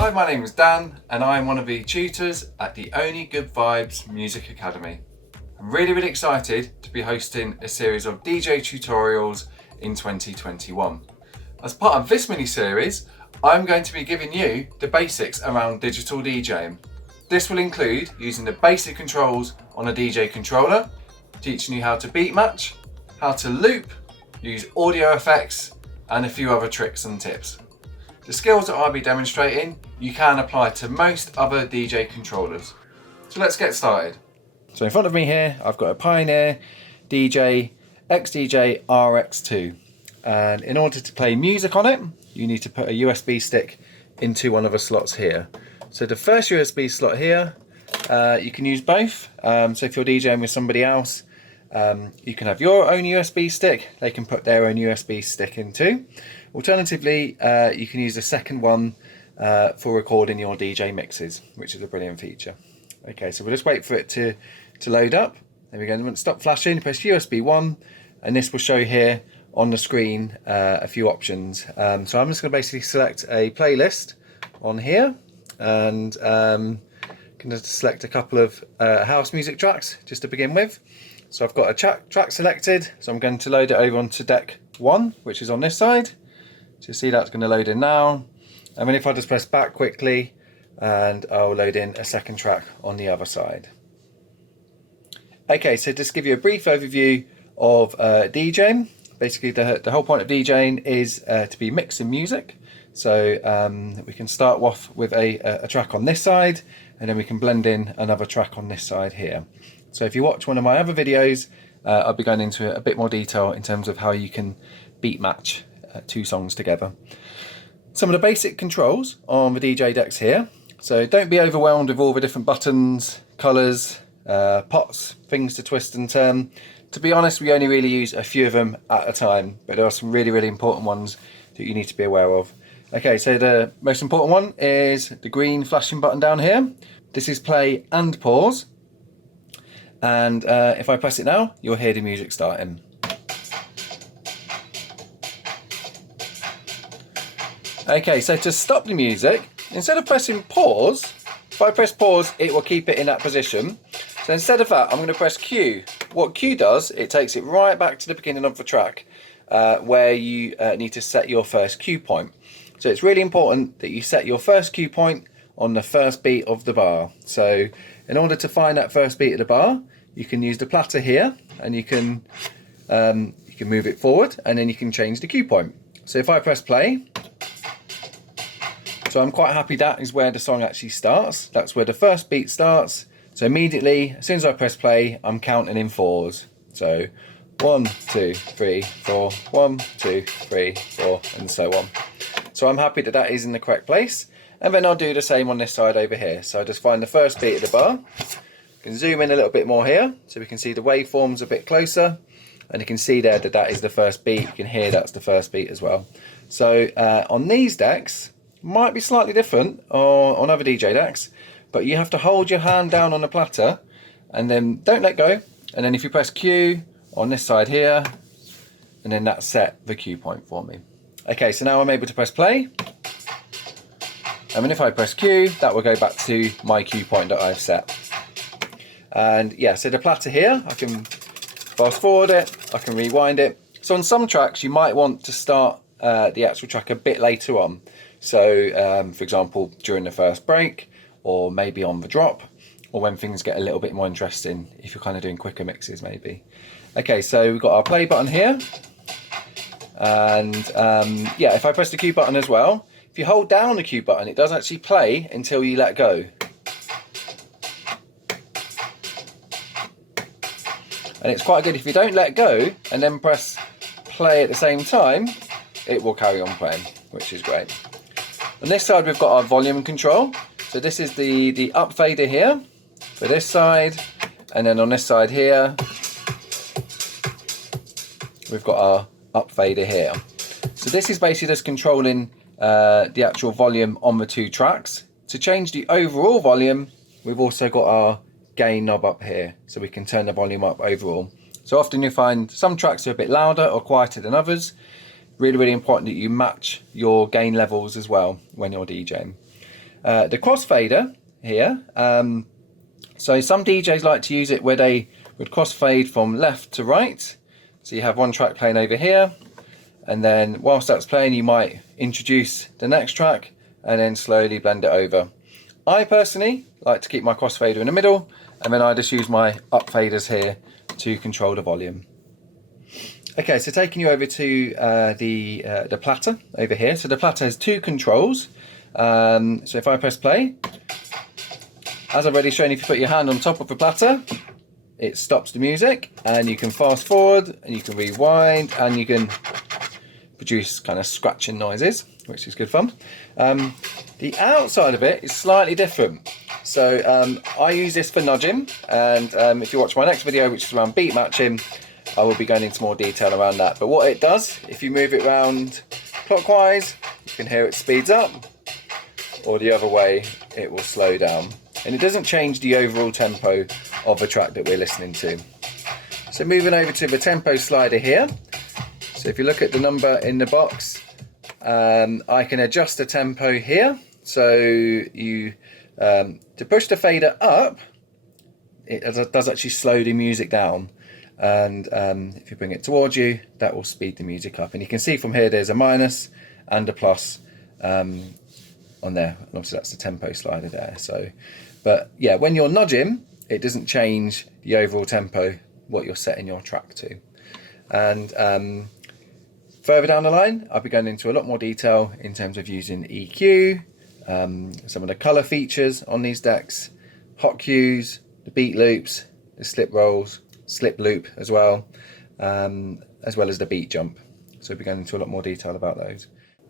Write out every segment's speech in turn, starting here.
Hi, my name is Dan and I'm one of the tutors at the Only Good Vibes Music Academy. I'm really excited to be hosting a series of DJ tutorials in 2021. As part of this mini-series, I'm going to be giving you the basics around digital DJing. This will include using the basic controls on a DJ controller, teaching you how to beat match, how to loop, use audio effects, and a few other tricks and tips. The skills that I'll be demonstrating, you can apply to most other DJ controllers. So let's get started. So in front of me here, I've got a Pioneer DJ XDJ RX2. And in order to play music on it, you need to put a USB stick into one of the slots here. So the first USB slot here, you can use both. So if you're DJing with somebody else, you can have your own USB stick, they can put their own USB stick in too. Alternatively, you can use the second one for recording your DJ mixes, which is a brilliant feature. Okay, so we'll just wait for it to load up. There we go, and stop flashing, press USB 1, and this will show here on the screen a few options. So I'm just going to basically select a playlist on here, and going to select a couple of house music tracks just to begin with. So I've got a track selected, so I'm going to load it over onto deck 1, which is on this side. So you see that's going to load in now. And then if I just press back quickly, and I'll load in a second track on the other side. Okay, so just give you a brief overview of DJing. Basically the whole point of DJing is to be mixing music. So we can start off with a track on this side, and then we can blend in another track on this side here. So if you watch one of my other videos, I'll be going into a bit more detail in terms of how you can beat match two songs together. Some of the basic controls on the DJ decks here. So don't be overwhelmed with all the different buttons, colours, pots, things to twist and turn. To be honest, we only really use a few of them at a time, but there are some really important ones that you need to be aware of. Okay, so the most important one is the green flashing button down here. This is play and pause. And if I press it now, you'll hear the music starting. Okay, so to stop the music, instead of pressing pause, if I press pause, it will keep it in that position. So instead of that, I'm going to press Q. What Q does, it takes it right back to the beginning of the track, where you need to set your first cue point. So it's really important that you set your first cue point on the first beat of the bar. So in order to find that first beat of the bar, you can use the platter here, and you can move it forward, and then you can change the cue point. So if I press play, so I'm quite happy that is where the song actually starts. That's where the first beat starts. So immediately, as soon as I press play, I'm counting in fours. So 1, 2, 3, 4, 1, 2, 3, 4, and so on. So I'm happy that that is in the correct place. And then I'll do the same on this side over here. So I just find the first beat of the bar. You can zoom in a little bit more here, so we can see the waveforms a bit closer. And you can see there that that is the first beat. You can hear that's the first beat as well. So on these decks, might be slightly different on other DJ decks, but you have to hold your hand down on the platter and then don't let go. And then if you press Q on this side here, and then that set the cue point for me. Okay, so now I'm able to press play. And then if I press Q, that will go back to my cue point that I've set. And yeah, so the platter here, I can fast forward it, I can rewind it. So on some tracks, you might want to start the actual track a bit later on. So for example, during the first break, or maybe on the drop, or when things get a little bit more interesting, if you're kind of doing quicker mixes maybe. Okay, so we've got our play button here. And yeah, if I press the Q button as well, if you hold down the Q button, it does actually play until you let go. And it's quite good if you don't let go and then press play at the same time, it will carry on playing, which is great. On this side, we've got our volume control. So this is the up fader here for this side. And then on this side here, we've got our up fader here. So this is basically just controlling the actual volume on the two tracks. To change the overall volume, we've also got our gain knob up here, so we can turn the volume up overall. So often you find some tracks are a bit louder or quieter than others. Really important that you match your gain levels as well when you're DJing. the crossfader here. So some DJs like to use it where they would crossfade from left to right. So you have one track playing over here, and then whilst that's playing you might introduce the next track and then slowly blend it over. I personally like to keep my crossfader in the middle, and then I just use my up faders here to control the volume. Okay, so taking you over to the platter over here. So the platter has two controls. So if I press play, as I've already shown, if you put your hand on top of the platter, it stops the music, and you can fast forward and you can rewind and you can produce kind of scratching noises, which is good fun. The outside of it is slightly different. So I use this for nudging, and if you watch my next video, which is around beat matching, I will be going into more detail around that. But what it does, if you move it around clockwise, you can hear it speeds up, or the other way, it will slow down. And it doesn't change the overall tempo of the track that we're listening to. So moving over to the tempo slider here. So if you look at the number in the box, I can adjust the tempo here. So you to push the fader up, it does actually slow the music down. And if you bring it towards you, that will speed the music up. And you can see from here there's a minus and a plus on there. And obviously that's the tempo slider there. So, but yeah, when you're nudging, it doesn't change the overall tempo, what you're setting your track to. And further down the line, I'll be going into a lot more detail in terms of using EQ, some of the color features on these decks, hot cues, the beat loops, the slip rolls, slip loop as well as the beat jump. So we'll be going into a lot more detail about those.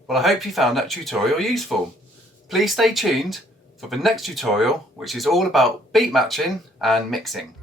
Well, I hope you found that tutorial useful. Please stay tuned for the next tutorial, which is all about beat matching and mixing.